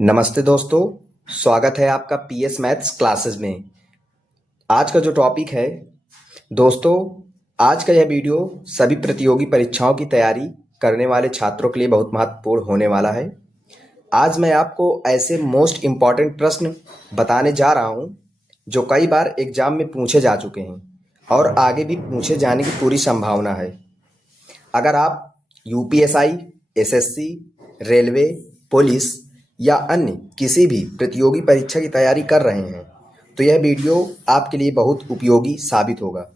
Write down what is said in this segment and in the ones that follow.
नमस्ते दोस्तों, स्वागत है आपका पीएस मैथ्स क्लासेस में। आज का जो टॉपिक है दोस्तों, आज का यह वीडियो सभी प्रतियोगी परीक्षाओं की तैयारी करने वाले छात्रों के लिए बहुत महत्वपूर्ण होने वाला है। आज मैं आपको ऐसे मोस्ट इम्पॉर्टेंट प्रश्न बताने जा रहा हूं जो कई बार एग्जाम में पूछे जा चुके हैं और आगे भी पूछे जाने की पूरी संभावना है। अगर आप यूपीएसआई, एसएससी, रेलवे, पुलिस या अन्य किसी भी प्रतियोगी परीक्षा की तैयारी कर रहे हैं तो यह वीडियो आपके लिए बहुत उपयोगी साबित होगा।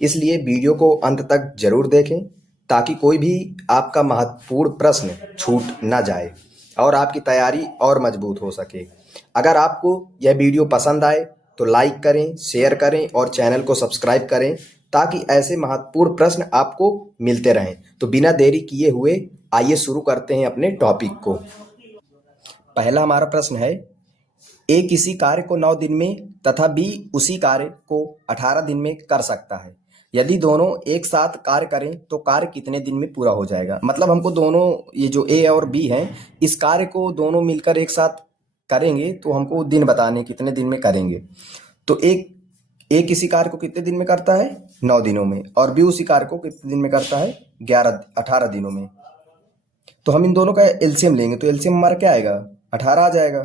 इसलिए वीडियो को अंत तक जरूर देखें ताकि कोई भी आपका महत्वपूर्ण प्रश्न छूट ना जाए और आपकी तैयारी और मजबूत हो सके। अगर आपको यह वीडियो पसंद आए तो लाइक करें, शेयर करें और चैनल को सब्सक्राइब करें ताकि ऐसे महत्वपूर्ण प्रश्न आपको मिलते रहें। तो बिना देरी किए हुए आइए शुरू करते हैं अपने टॉपिक को। पहला हमारा प्रश्न है, ए किसी कार्य को 9 दिन में तथा बी उसी कार्य को 18 दिन में कर सकता है। यदि दोनों एक साथ कार्य करें तो कार्य कितने दिन में पूरा हो जाएगा। मतलब हमको दोनों, ये जो ए और बी हैं, इस कार्य को दोनों मिलकर एक साथ करेंगे तो हमको दिन बताने कितने दिन में करेंगे। तो एक ए किसी कार्य को कितने दिन में करता है, 9 दिनों में, और बी उसी कार्य को कितने दिन में करता है, 18 दिनों में। तो हम इन दोनों का एलसीएम लेंगे तो एलसीएम हमारा क्या आएगा, 18 आ जाएगा।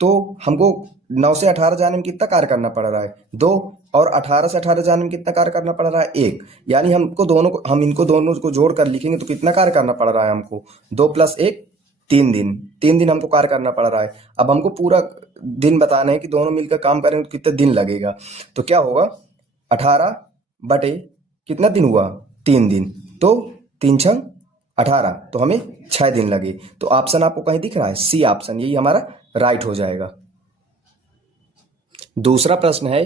तो हमको 9 से 18 जाने में कितना कार्य करना पड़ रहा है, 2, और 18 से 18 जाने में कितना कार्य करना पड़ रहा है, 1। यानी हम इनको दोनों को जोड़ कर लिखेंगे तो कितना कार्य करना पड़ रहा है हमको, 2 + 1 3 दिन। 3 दिन हमको कार्य करना पड़ रहा है। अब हमको पूरा दिन बताना है कि दोनों मिलकर काम करेंगे तो कितना दिन लगेगा। तो क्या होगा, 18 बटे कितना दिन हुआ, 3 दिन। तो 3 × 18, तो हमें 6 दिन लगे। तो ऑप्शन आपको कहीं दिख रहा है, सी ऑप्शन, यही हमारा राइट हो जाएगा। दूसरा प्रश्न है,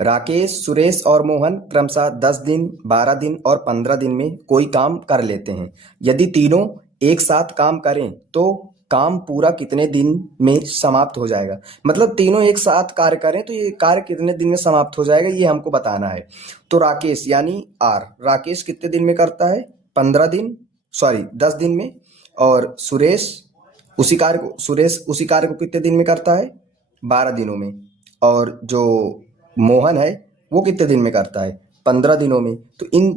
राकेश, सुरेश और मोहन क्रमशः 10 दिन, 12 दिन और 15 दिन में कोई काम कर लेते हैं। यदि तीनों एक साथ काम करें तो काम पूरा कितने दिन में समाप्त हो जाएगा। मतलब तीनों एक साथ कार्य करें तो ये कार्य कितने दिन में समाप्त हो जाएगा, ये हमको बताना है। तो राकेश यानी आर, राकेश कितने दिन में करता है, 10 दिन में। और सुरेश उसी कार्य को कितने दिन में करता है, 12 दिनों में। और जो मोहन है वो कितने दिन में करता है, 15 दिनों में। तो इन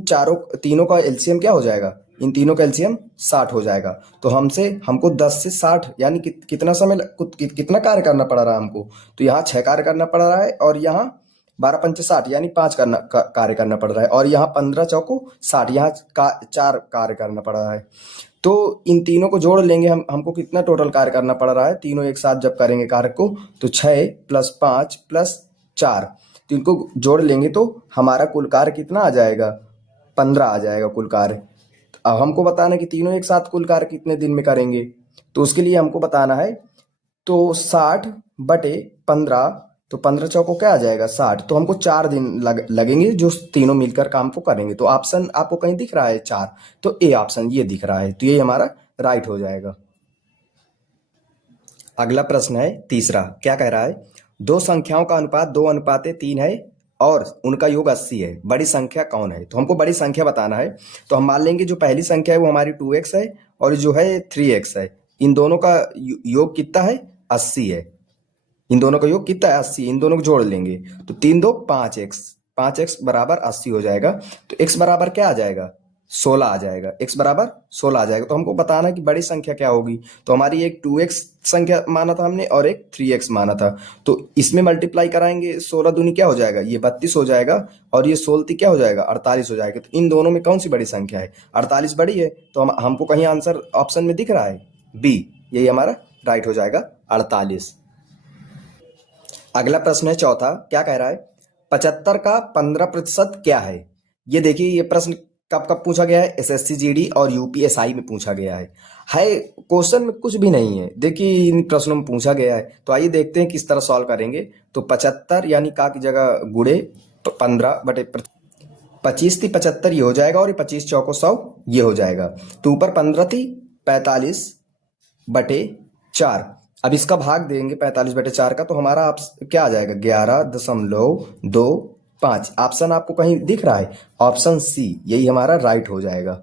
तीनों का एलसीएम क्या हो जाएगा, इन तीनों का एलसीएम 60 हो जाएगा। तो हमको 10 से 60 यानी कितना कितना कार्य करना पड़ रहा है हमको। तो यहाँ 6 कार्य करना पड़ रहा है और यहाँ 12 × 5 = 60 यानी 5 कार्य करना पड़ रहा है। और यहाँ 15 × 4 = 60, यहाँ 4 कार्य करना पड़ रहा है। तो इन तीनों को जोड़ लेंगे हमको कितना टोटल कार्य करना पड़ रहा है, तीनों एक साथ जब करेंगे कार्य को तो 6 + 5 + 4, तो इनको जोड़ लेंगे तो हमारा कुल कार्य कितना आ जाएगा, 15 आ जाएगा कुल कार्य। अब हमको बताना है कि तीनों एक साथ कुल कार्य कितने दिन में करेंगे। तो उसके लिए हमको बताना है, तो 60 बटे 15, तो 15 चौको क्या आ जाएगा, 60। तो हमको 4 दिन लगेंगे जो तीनों मिलकर काम को करेंगे। तो ऑप्शन आपको कहीं दिख रहा है 4, तो ए ऑप्शन ये दिख रहा है, तो ये हमारा राइट हो जाएगा। अगला प्रश्न है तीसरा, क्या कह रहा है, दो संख्याओं का अनुपात 2:3 है और उनका योग 80 है। बड़ी संख्या कौन है। तो हमको बड़ी संख्या बताना है। तो हम मान लेंगे जो पहली संख्या है वो हमारी 2x है और जो है 3x है। इन दोनों का योग कितना है, 80 है। इन दोनों का योग कितना है, 80। इन दोनों को जोड़ लेंगे तो 3 × 2 = 5x, 5x = 80 हो जाएगा। तो x बराबर क्या आ जाएगा, 16 आ जाएगा। x बराबर 16 आ जाएगा। तो हमको बताना है कि बड़ी संख्या क्या होगी। तो हमारी एक 2x संख्या माना था हमने और एक 3x माना था। तो इसमें मल्टीप्लाई कराएंगे, 16 दूनी क्या हो जाएगा, ये 32 हो जाएगा और ये 16 क्या हो जाएगा, 48 हो जाएगा। तो इन दोनों में कौन सी बड़ी संख्या है, 48 बड़ी है। तो हमको कहीं आंसर ऑप्शन में दिख रहा है बी, यही हमारा राइट हो जाएगा, 48। अगला प्रश्न है चौथा, क्या कह रहा है, 75 का 15% क्या है। ये देखिए, ये प्रश्न कब कब पूछा गया है, एसएससी जीडी और यूपीएसआई में पूछा गया है। क्वेश्चन में कुछ भी नहीं है, देखिए इन प्रश्नों में पूछा गया है। तो आइए देखते हैं किस तरह सॉल्व करेंगे। तो 75 यानी का की जगह गुड़े 15 बटे 25 थी 75 ये हो जाएगा और ये 25 चौको 100 ये हो जाएगा। तो ऊपर 15 थी, 45 बटे 4। अब इसका भाग देंगे 45 बटे 4 का, तो हमारा क्या आ जाएगा, 11.25। ऑप्शन आपको कहीं दिख रहा है, ऑप्शन सी, यही हमारा राइट हो जाएगा।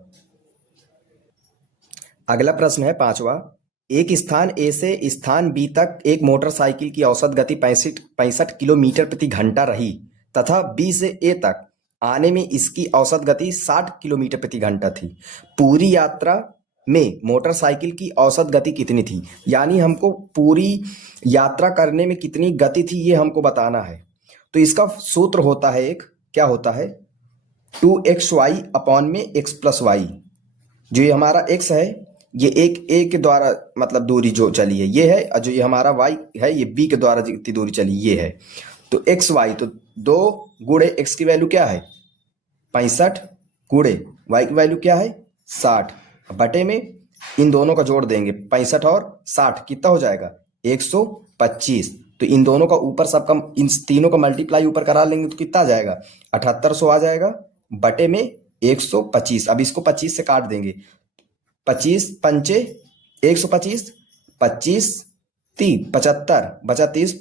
अगला प्रश्न है पांचवा, एक स्थान ए से स्थान बी तक एक मोटरसाइकिल की औसत गति 65 किलोमीटर प्रति घंटा रही तथा बी से ए तक आने में इसकी औसत गति 60 किलोमीटर प्रति घंटा थी। पूरी यात्रा में मोटरसाइकिल की औसत गति कितनी थी? यानी हमको पूरी यात्रा करने में कितनी गति थी ये हमको बताना है। तो इसका सूत्र होता है एक, क्या होता है, 2xy अपॉन में x प्लस वाई। जो ये हमारा x है ये एक a के द्वारा मतलब दूरी जो चली है ये है, और जो ये हमारा y है ये b के द्वारा जितनी दूरी चली ये है। तो xy तो 2 गुणे x की वैल्यू क्या है 65 गुणे y की वैल्यू क्या है 60 बटे में इन दोनों का जोड़ देंगे 65 और 60 कितना हो जाएगा 125। तो इन दोनों का ऊपर सबका इन तीनों का मल्टीप्लाई ऊपर करा लेंगे तो कितना आ जाएगा 7800 आ जाएगा बटे में 125। अब इसको 25 से काट देंगे, 25 पंचे 125, 25 3 75 बचा 30,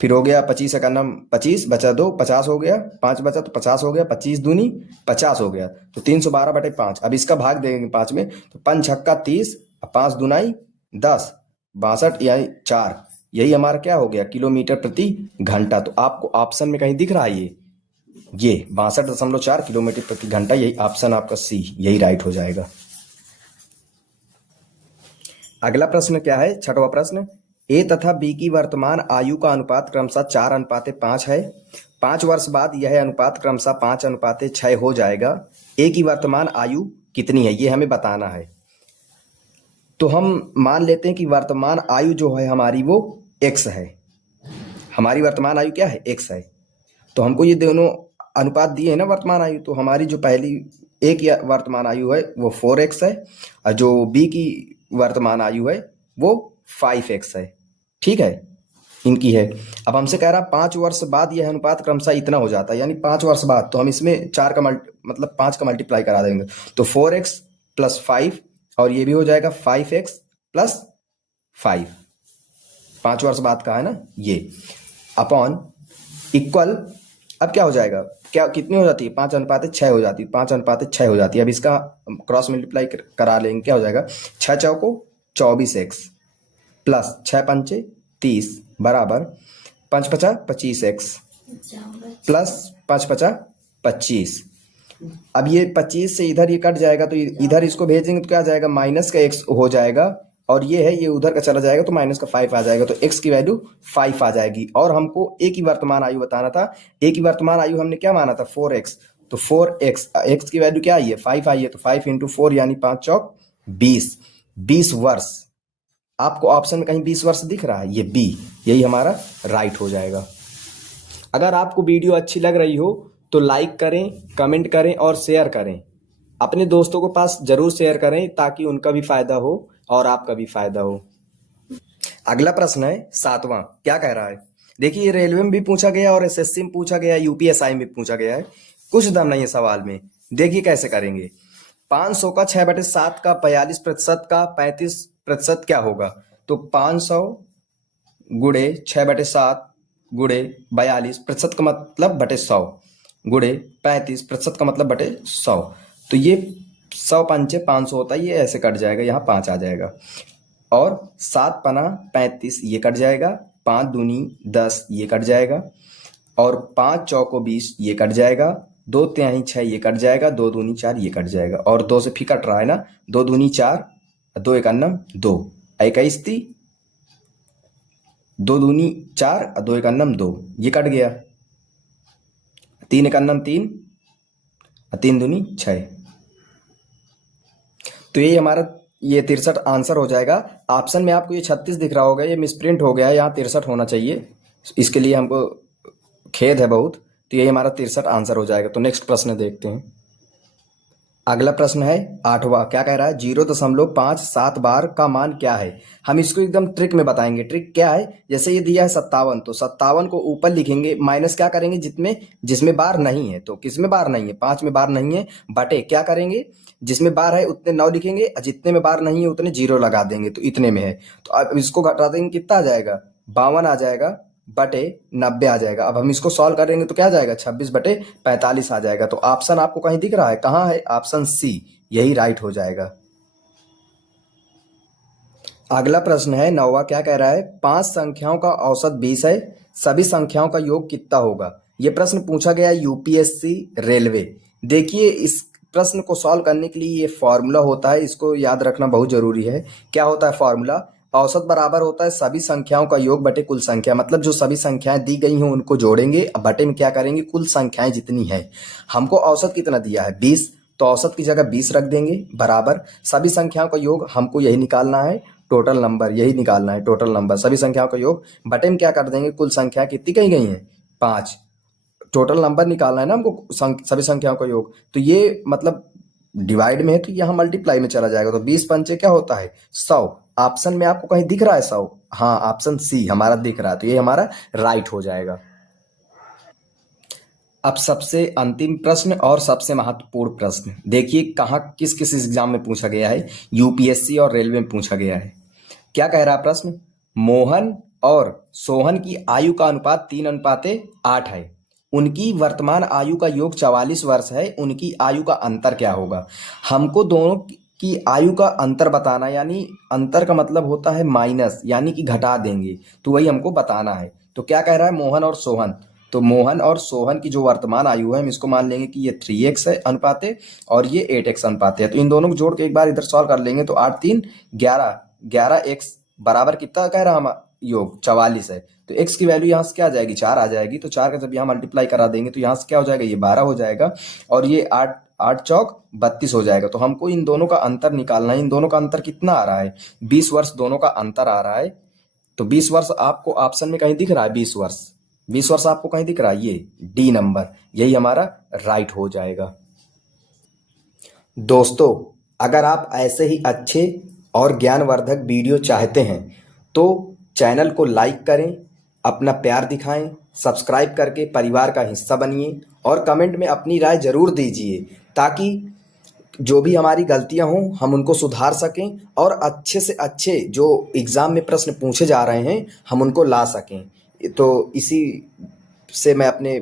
फिर हो गया 25 का नाम 25 बचा 2 50 हो गया, 5 बचा तो 50 हो गया, 25 दूनी 50 हो गया, तो 312 बटे 5। अब इसका भाग देंगे 5 में तो 5 छक्का 30, 5 दूनाई 10, 62 यानी 4। यही हमारा क्या हो गया किलोमीटर प्रति घंटा। तो आपको ऑप्शन में कहीं दिख रहा है ये 62.4 किलोमीटर प्रति घंटा, यही ऑप्शन आपका सी यही राइट हो जाएगा। अगला प्रश्न क्या है, छठवां प्रश्न, ए तथा बी की वर्तमान आयु का अनुपात क्रमशः 4:5 है। 5 वर्ष बाद यह अनुपात क्रमशः 5:6 हो जाएगा। ए की वर्तमान आयु कितनी है ये हमें बताना है। तो हम मान लेते हैं कि वर्तमान आयु जो है हमारी वो x है। हमारी वर्तमान आयु क्या है x है। तो हमको ये दोनों अनुपात दिए है ना वर्तमान आयु, तो हमारी जो पहली ए की वर्तमान आयु है वो 4x है और जो बी की वर्तमान आयु है वो 5x है। ठीक है, इनकी है। अब हमसे कह रहा 5 वर्ष बाद यह अनुपात क्रमशः इतना हो जाता है, यानी 5 वर्ष बाद। तो हम इसमें 4 का मतलब 5 का मल्टीप्लाई करा देंगे तो 4x प्लस 5 और ये भी हो जाएगा 5x प्लस 5। 5 वर्ष बाद का है ना ये, अपॉन इक्वल। अब क्या हो जाएगा, क्या कितनी हो जाती है 5:6 हो जाती है, 5:6 हो जाती है। अब इसका क्रॉस मल्टीप्लाई करा लेंगे, क्या हो जाएगा 6 चौको 24x प्लस 6 पंचे 30 बराबर 5 पचा 25x प्लस 5 पचा 25। अब ये 25 से इधर ये कट जाएगा तो इधर इसको भेजेंगे तो क्या आ जाएगा माइनस का x हो जाएगा, और ये है ये उधर का चला जाएगा तो माइनस का 5 आ जाएगा, तो x की वैल्यू 5 आ जाएगी। और हमको a की वर्तमान आयु बताना था। a की वर्तमान आयु हमने क्या माना था 4x, तो 4x x की वैल्यू क्या आई है 5 आई है, तो 5 इंटू 4 यानी 5 चौक 20, 20 वर्ष। आपको ऑप्शन में कहीं 20 वर्ष दिख रहा है, ये बी यही हमारा राइट हो जाएगा। अगर आपको वीडियो अच्छी लग रही हो तो लाइक करें, कमेंट करें और शेयर करें। अपने दोस्तों के पास जरूर शेयर करें ताकि उनका भी फायदा हो और आपका भी फायदा हो। अगला प्रश्न है 7वां, क्या कह रहा है, देखिए ये रेलवे में भी पूछा गया और एसएससी में पूछा गया, यूपीएसआई में पूछा गया है। कुछ दम नहीं है सवाल में, देखिए कैसे करेंगे। 500 का 6/7 का 42% का 35% क्या होगा, तो 500 गुणे 6/7 गुणे 42% का मतलब बटे 100 गुणे 35% का मतलब बटे 100। तो ये 100 पंचे 500 होता है, ये ऐसे कट जाएगा, यहाँ 5 आ जाएगा, और 7 पना 35 ये कट जाएगा, 5 दूनी 10 ये कट जाएगा, और 5 चौको 20 ये कट जाएगा, 2 तिहाई 6 ये कट जाएगा, 2 दूनी 4 ये कट जाएगा, और 2 से फिर कट रहा है ना, 2 दूनी 4, 2 एकन्नम 2, 21 ती 2 दूनी 4 और 2 एकन्नम 2 ये कट गया, 3 एकन्नम 3 और 3 दूनी 6। तो ये हमारा ये 63 आंसर हो जाएगा। ऑप्शन में आपको ये 36 दिख रहा होगा, ये मिसप्रिंट हो गया है, यहाँ 63 होना चाहिए, इसके लिए हमको खेद है बहुत। तो ये हमारा 63 आंसर हो जाएगा। तो नेक्स्ट प्रश्न देखते हैं। अगला प्रश्न है 8वां, क्या कह रहा है, 0.57 बार का मान क्या है। हम इसको एकदम ट्रिक में बताएंगे। ट्रिक क्या है, जैसे ये दिया है 57, तो 57 को ऊपर लिखेंगे, माइनस क्या करेंगे जिसमें बार नहीं है, तो किसमें बार नहीं है 5 में बार नहीं है, बटे क्या करेंगे जिसमें बार है उतने 9 लिखेंगे, और जितने में बार नहीं है उतने 0 लगा देंगे, तो इतने में है। तो अब इसको घटा देंगे, कितना आ जाएगा 52 आ जाएगा बटे 90 आ जाएगा। अब हम इसको सॉल्व करेंगे तो क्या आ जाएगा 26/45 आ जाएगा। तो ऑप्शन आपको कहीं दिख रहा है, कहाँ है, ऑप्शन सी यही राइट हो जाएगा। अगला प्रश्न है 9वां, क्या कह रहा है? 5 संख्याओं का औसत 20 है, सभी संख्याओं का योग कितना होगा? ये प्रश्न पूछा गया यूपीएससी रेलवे। देखिए, इस प्रश्न को सॉल्व करने के लिए ये फॉर्मूला होता है, इसको याद रखना बहुत जरूरी है। क्या होता है फॉर्मूला? औसत बराबर होता है सभी संख्याओं का योग बटे कुल संख्या। मतलब जो सभी संख्याएं दी गई हैं उनको जोड़ेंगे, अब बटे में क्या करेंगे? कुल संख्याएं जितनी है। हमको औसत कितना दिया है? 20, तो औसत की जगह 20 रख देंगे, बराबर सभी संख्याओं का योग हमको यही निकालना है, टोटल नंबर यही निकालना है, टोटल नंबर सभी संख्याओं का योग बटे में क्या कर देंगे? कुल संख्या कितनी कही गई है? 5। टोटल नंबर निकालना है ना हमको, सभी संख्याओं का योग। तो ये मतलब डिवाइड में है तो यहाँ मल्टीप्लाई में चला जाएगा, तो 20 पंचे क्या होता है? 100। ऑप्शन में आपको कहीं दिख रहा है 100? हाँ, ऑप्शन सी हमारा दिख रहा है, तो ये हमारा राइट हो जाएगा। अब सबसे अंतिम प्रश्न और सबसे महत्वपूर्ण प्रश्न देखिए, कहाँ किस किस एग्जाम में पूछा गया है, यूपीएससी और रेलवे में पूछा गया है। क्या कह रहा है प्रश्न? मोहन और सोहन की आयु का अनुपात 3:8 है। उनकी वर्तमान आयु का योग 44 वर्ष है, उनकी आयु का अंतर क्या होगा? हमको दोनों की आयु का अंतर बताना, यानी अंतर का मतलब होता है माइनस, यानी कि घटा देंगे, तो वही हमको बताना है। तो क्या कह रहा है? मोहन और सोहन, तो मोहन और सोहन की जो वर्तमान आयु है हम इसको मान लेंगे कि ये 3x है अनुपाते और ये 8x अनुपाते है। तो इन दोनों को जोड़ के एक बार इधर सॉल्व कर लेंगे, तो 8 3 11, 11x बराबर कितना कह रहा हम? योग 44 है। तो x की वैल्यू यहाँ से क्या आ जाएगी? 4 आ जाएगी। तो 4 का जब यहाँ मल्टीप्लाई करा देंगे तो यहाँ से क्या हो जाएगा? ये 12 हो जाएगा और ये 8 8 चौक 32 हो जाएगा। तो हमको इन दोनों का अंतर निकालना है। इन दोनों का अंतर कितना आ रहा है? 20 वर्ष दोनों का अंतर आ रहा है। तो 20 वर्ष आपको ऑप्शन में कहीं दिख रहा है? 20 वर्ष, 20 वर्ष आपको कहीं दिख रहा है? ये डी नंबर, यही हमारा राइट हो जाएगा। दोस्तों, अगर आप ऐसे ही अच्छे और ज्ञानवर्धक वीडियो चाहते हैं तो चैनल को लाइक करें, अपना प्यार दिखाएं, सब्सक्राइब करके परिवार का हिस्सा बनिए और कमेंट में अपनी राय जरूर दीजिए, ताकि जो भी हमारी गलतियां हों हम उनको सुधार सकें और अच्छे से अच्छे जो एग्ज़ाम में प्रश्न पूछे जा रहे हैं हम उनको ला सकें। तो इसी से मैं अपने